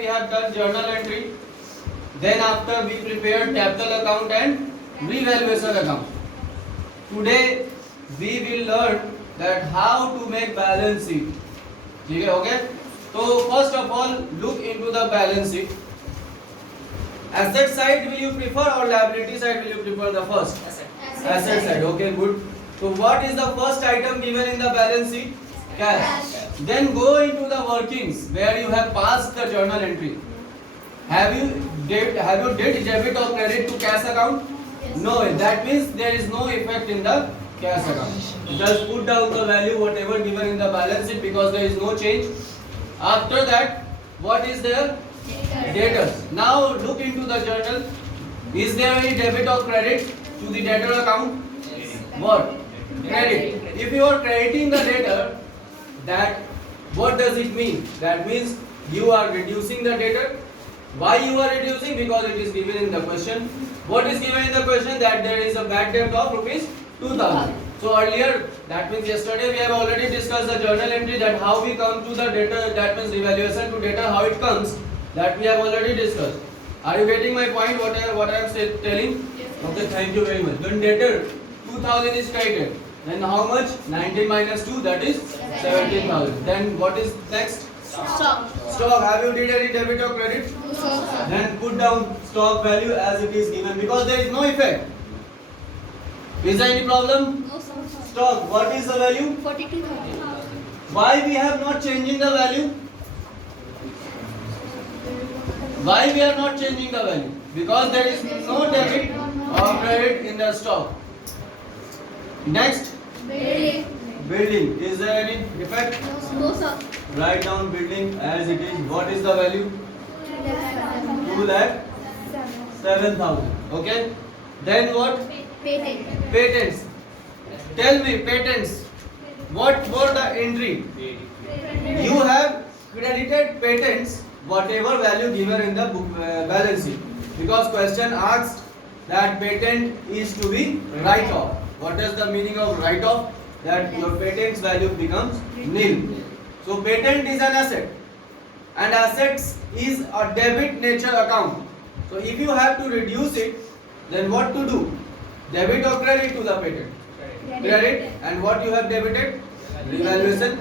we have done journal entry. Then after we prepared capital account and revaluation account. Today we will learn that how to make balance sheet. ठीक है, okay? So first of all, look into the balance sheet. Asset side will you prefer or liability side will you prefer the first? Asset side. Okay, good. So what is the first item given in the balance sheet? Cash. Then go into the workings where you have passed the journal entry. Have you did debit or credit to cash account? Yes. No. That means there is no effect in the cash account. Just put down the value whatever given in the balance sheet because there is no change. After that, what is there? Debtors. Now look into the journal. Is there any debit or credit to the debtor account? What? Credit. If you are crediting the debtor, that what does it mean? That means you are reducing the debtor. Why you are reducing? Because it is given in the question. What is given in the question? That there is a bad debt of rupees 2000. So earlier, that means yesterday we have already discussed the journal entry, that how we come to the debtor, that means revaluation to debtor, how it comes, that we have already discussed. Are you getting my point? What I am telling? Okay, thank you very much. When debtor 2000 is credited, then how much? 19 minus 2, that is 17,000. Then what is next? Stock. Stock. Have you did any debit or credit? Then put down stock value as it is given because there is no effect. Is there any problem? No, sir. Stock. What is the value? 42,000. Why we have not changing the value? Why we are not changing the value? Because there is no debit or credit in the stock. Next, building. Is there any effect? No, sir. Write down building as it is. What is the value? 2 lakh 7,000. Okay. Then what? Patent. Patents. Tell me patents. What were the entry? You have credited patents whatever value given in the book balance sheet. Because question asked that patent is to be write off. What is the meaning of write off? That your patent's value becomes nil. So patent is an asset, and assets is a debit nature account. So if you have to reduce it, then what to do? Debit or credit to the patent? Credit. And what you have debited? Revaluation.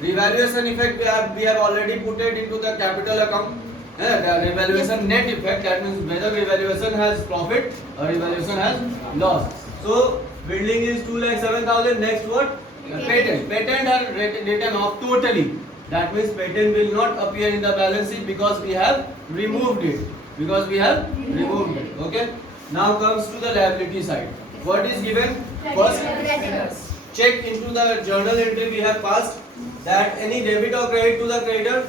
Revaluation effect we have already put it into the capital account. The revaluation net effect, that means whether revaluation has profit or revaluation has loss. So building is 2,07,000. Next what? Patent. Patent are written off totally. That means patent will not appear in the balance sheet because we have removed it. Okay. Now comes to the liability side. What is given? First, check into the journal entry we have passed that any debit or credit to the creditor?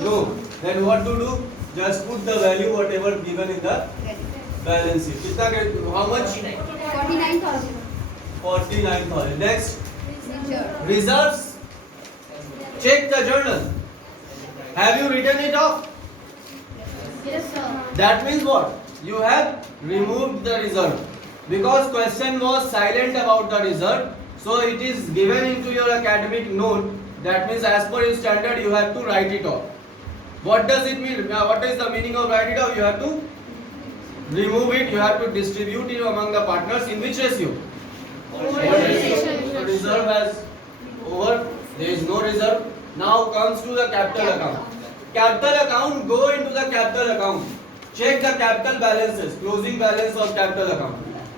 No. Then what to do? Just put the value whatever given in the balance sheet. Kitna credit? How much? 49,000. 49,000. Next, reserves. Check the journal. Have you written it off? Yes, sir. That means what? You have removed the reserve. Because question was silent about the reserve, so it is given into your academic note. That means as per your standard you have to write it off. What does it mean? What is the meaning of write it off? You have to remove it, you have to distribute it among the partners. In which ratio? So reserve has over, there is no reserve. Now comes to the capital account. Capital account, go into the capital account. Check the capital balances, closing balance of capital account.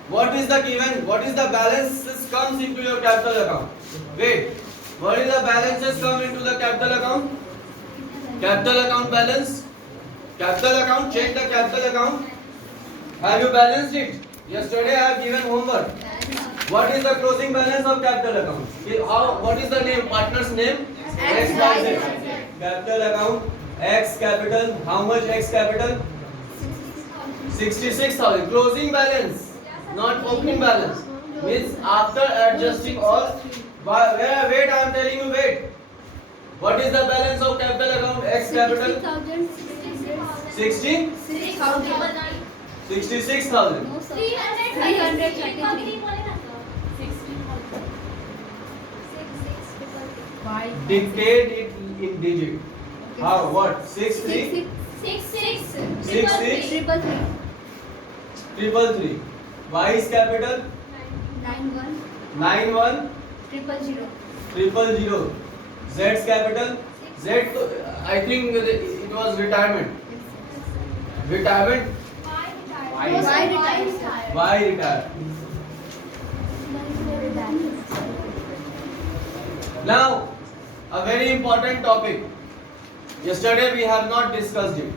What is the given? What is the balances comes into your capital account? Wait, what is the balances come into the capital account? Capital account balance. Capital account, check the capital account. Have you balanced it? Yesterday I have given homework. What is the closing balance of capital account? What is the name? Partner's name? XYZ. Capital account, X capital. How much X capital? 66,000. Closing balance, not opening balance. Means after adjusting all. Wait, I am telling you, wait. What is the balance of capital account? X capital? 60? 66,000. No, sir. 333. Dictate it in digit. How? What? 6 3 6 6 triple 3 triple 3. Y is capital 9 1 9 1 triple 0 triple 0. Z is capital Z. I think it was retirement. Retirement. Y retired. Y retired. Now, a very important topic. Yesterday we have not discussed it.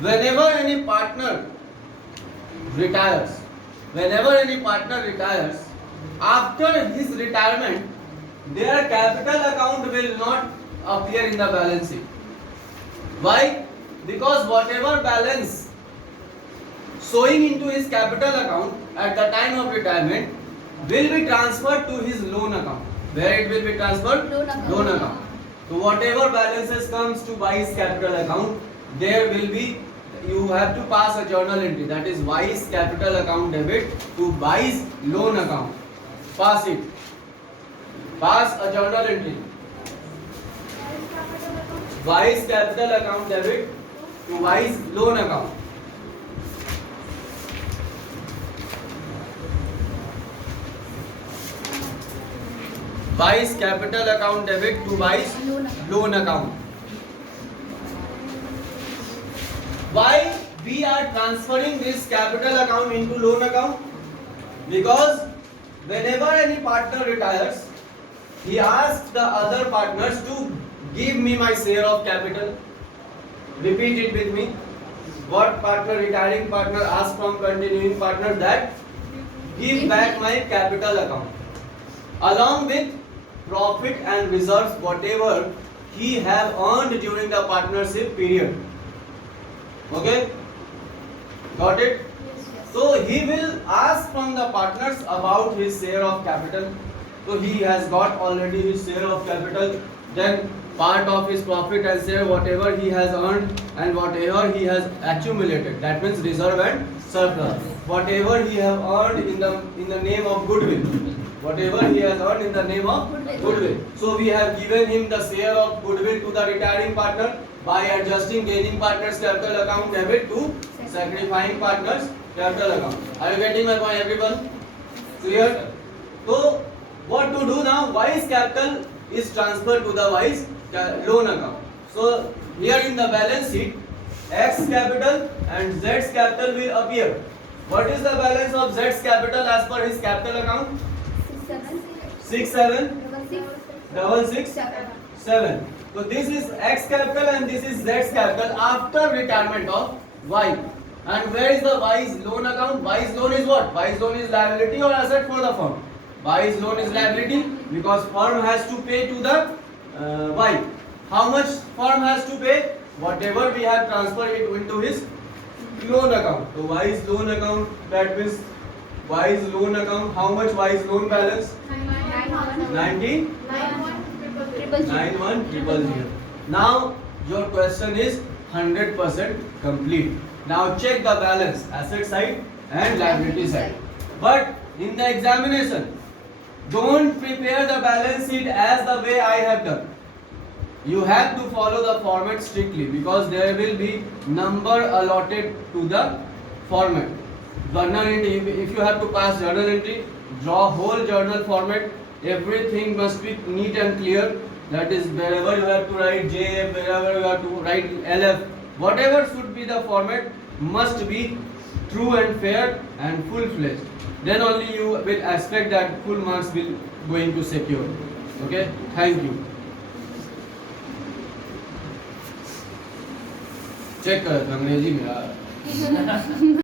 Whenever any partner retires, after his retirement, their capital account will not appear in the balance sheet. Why? Because whatever balance showing into his capital account at the time of retirement will be transferred to his loan account. Where it will be transferred? Loan account. So whatever balances comes to Y's capital account, there will be, you have to pass a journal entry, that is Y's capital account debit to Y's loan account. Pass it. Pass a journal entry. Y's capital account debit to Y's loan account. Y's capital account debit to Y's loan account. Why we are transferring this capital account into loan account? Because whenever any partner retires, he asks the other partners to give me my share of capital. Repeat it with me. What partner, retiring partner, asks from continuing partner that give back my capital account along with profit and reserves whatever he have earned during the partnership period. Okay? Got it? So he will ask from the partners about his share of capital. So he has got already his share of capital. Then part of his profit and share whatever he has earned and whatever he has accumulated. That means reserve and surplus. Whatever he have earned in the name of goodwill. Whatever he has earned in the name of goodwill. So we have given him the share of goodwill to the retiring partner by adjusting gaining partner's capital account debit to sacrificing partner's capital account. Are you getting my point, everyone? Clear? So what to do now? Y's capital is transferred to the Y's loan account. So here in the balance sheet, X capital and Z's capital will appear. What is the balance of Z's capital as per his capital account? 6 7 6 7. So this is X capital and this is Z's capital after retirement of Y. And where is the Y's loan account? Y's loan is what? Y's loan is liability or asset for the firm? Y's loan is liability because firm has to pay to the Y. How much firm has to pay? Whatever we have transferred it into his loan account. So Y's loan account, that means Y's loan account. How much Y's loan balance? 91,000. Now your question is 100% complete. Now check the balance, asset side and liability side. But in the examination, don't prepare the balance sheet as the way I have done. You have to follow the format strictly because there will be number allotted to the format. Journal entry, if you have to pass journal entry, draw whole journal format. Everything must be neat and clear. That is, wherever you have to write JF, wherever you have to write LF, whatever should be the format must be true and fair and full-fledged. Then only you will expect that full marks will going to secure. Okay? Thank you. Check कर अंग्रेजी में यार